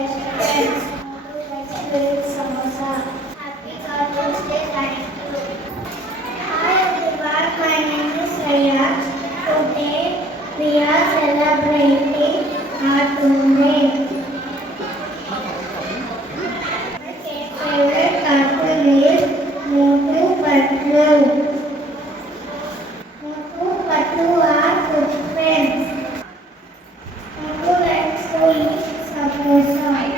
best friends. Motu likes to eat samosa. Happy Cartoons Day. Thank you. Hi everyone, my name is Raya. Today we are celebrating Cartoon Day. My favorite cartoon is Motu Patlu. Motu Patlu are good friends. Motu likes to eat samosa.